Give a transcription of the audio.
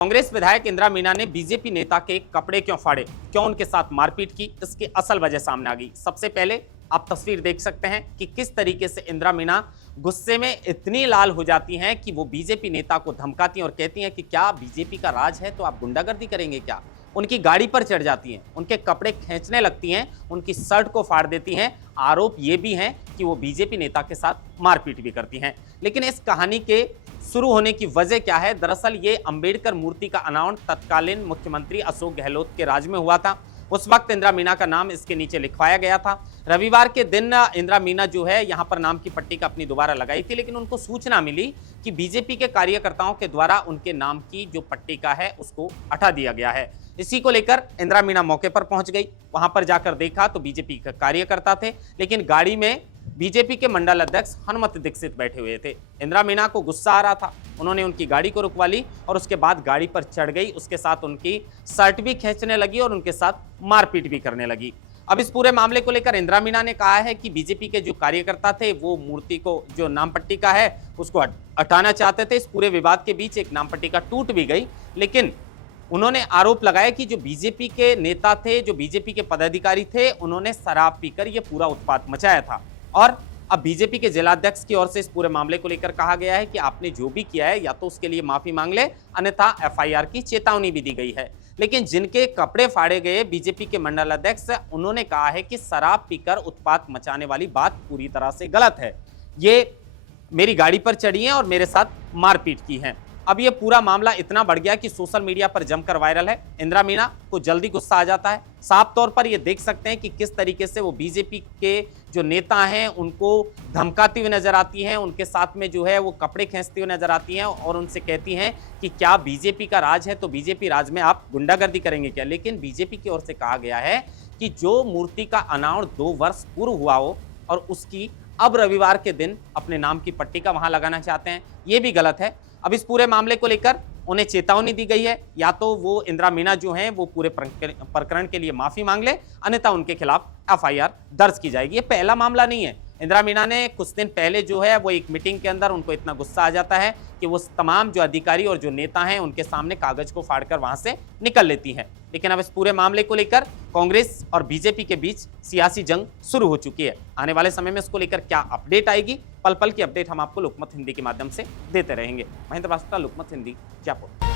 कांग्रेस विधायक इंदिरा मीना ने बीजेपी नेता के कपड़े क्यों फाड़े, क्यों उनके साथ मारपीट की, इसकी असल वजह सामने आ गई। सबसे पहले आप तस्वीर देख सकते हैं कि किस तरीके से इंदिरा मीना गुस्से में इतनी लाल हो जाती हैं कि वो बीजेपी नेता को धमकाती हैं और कहती हैं कि क्या बीजेपी का राज है तो आप गुंडागर्दी करेंगे क्या। उनकी गाड़ी पर चढ़ जाती हैं, उनके कपड़े खींचने लगती हैं, उनकी शर्ट को फाड़ देती हैं। आरोप ये भी हैं कि वो बीजेपी नेता के साथ मारपीट भी करती हैं। लेकिन इस कहानी के शुरू होने की वजह क्या है? दरअसल ये अंबेडकर मूर्ति का अनावरण तत्कालीन मुख्यमंत्री अशोक गहलोत के राज में हुआ था। उस वक्त इंदिरा मीना का नाम इसके नीचे लिखवाया गया था। रविवार के दिन इंदिरा मीना जो है यहाँ पर नाम की पट्टी का अपनी दोबारा लगाई थी, लेकिन उनको सूचना मिली कि बीजेपी के कार्यकर्ताओं के द्वारा उनके नाम की जो पट्टी का है उसको हटा दिया गया है। इसी को लेकर इंदिरा मीना मौके पर पहुंच गई। वहां पर जाकर देखा तो बीजेपी के कार्यकर्ता थे, लेकिन गाड़ी में बीजेपी के मंडल अध्यक्ष हनुमत दीक्षित बैठे हुए थे। इंदिरा मीना को गुस्सा आ रहा था, उन्होंने उनकी गाड़ी को रुकवा ली और उसके बाद गाड़ी पर चढ़ गई। उसके साथ उनकी शर्ट भी खींचने लगी और उनके साथ मारपीट भी करने लगी। अब इस पूरे मामले को लेकर इंदिरा मीना ने कहा है कि बीजेपी के जो कार्यकर्ता थे वो मूर्ति को, जो नाम पट्टी का है, उसको हटाना चाहते थे। इस पूरे विवाद के बीच एक नाम पट्टी का टूट भी गई, लेकिन उन्होंने आरोप लगाया कि जो बीजेपी के नेता थे, जो बीजेपी के पदाधिकारी थे, उन्होंने शराब पीकर ये पूरा उत्पात मचाया था। और अब बीजेपी के जिलाध्यक्ष की ओर से इस पूरे मामले को लेकर कहा गया है कि आपने जो भी किया है या तो उसके लिए माफी मांग ले, अन्यथा एफआईआर की चेतावनी भी दी गई है। लेकिन जिनके कपड़े फाड़े गए बीजेपी के मंडल अध्यक्ष, उन्होंने कहा है कि शराब पीकर उत्पात मचाने वाली बात पूरी तरह से गलत है। ये मेरी गाड़ी पर चढ़ी हैं और मेरे साथ मारपीट की है। अब ये पूरा मामला इतना बढ़ गया कि सोशल मीडिया पर जमकर वायरल है। इंदिरा मीना को जल्दी गुस्सा आ जाता है। साफ तौर पर ये देख सकते हैं कि किस तरीके से वो बीजेपी के जो नेता हैं उनको धमकाती हुई नजर आती हैं, उनके साथ में जो है वो कपड़े खींचती हुई नजर आती हैं और उनसे कहती हैं कि क्या बीजेपी का राज है तो बीजेपी राज में आप गुंडागर्दी करेंगे क्या। लेकिन बीजेपी की ओर से कहा गया है कि जो मूर्ति का अनावरण 2 वर्ष पूर्व हुआ हो और उसकी अब रविवार के दिन अपने नाम की पट्टी का वहां लगाना चाहते हैं, ये भी गलत है। अब इस पूरे मामले को लेकर उन्हें चेतावनी दी गई है, या तो वो इंदिरा मीना जो हैं वो पूरे प्रकरण के लिए माफी मांग ले, अन्यथा उनके खिलाफ एफआईआर दर्ज की जाएगी। ये पहला मामला नहीं है। इंदिरा मीना ने कुछ दिन पहले जो है वो एक मीटिंग के अंदर उनको इतना गुस्सा आ जाता है कि वो तमाम जो अधिकारी और जो नेता हैं उनके सामने कागज को फाड़कर वहां से निकल लेती हैं। लेकिन अब इस पूरे मामले को लेकर कांग्रेस और बीजेपी के बीच सियासी जंग शुरू हो चुकी है। आने वाले समय में इसको लेकर क्या अपडेट आएगी, पल पल की अपडेट हम आपको लोकमत हिंदी के माध्यम से देते रहेंगे। महेंद्र भास्कर, लोकमत हिंदी, जयपुर।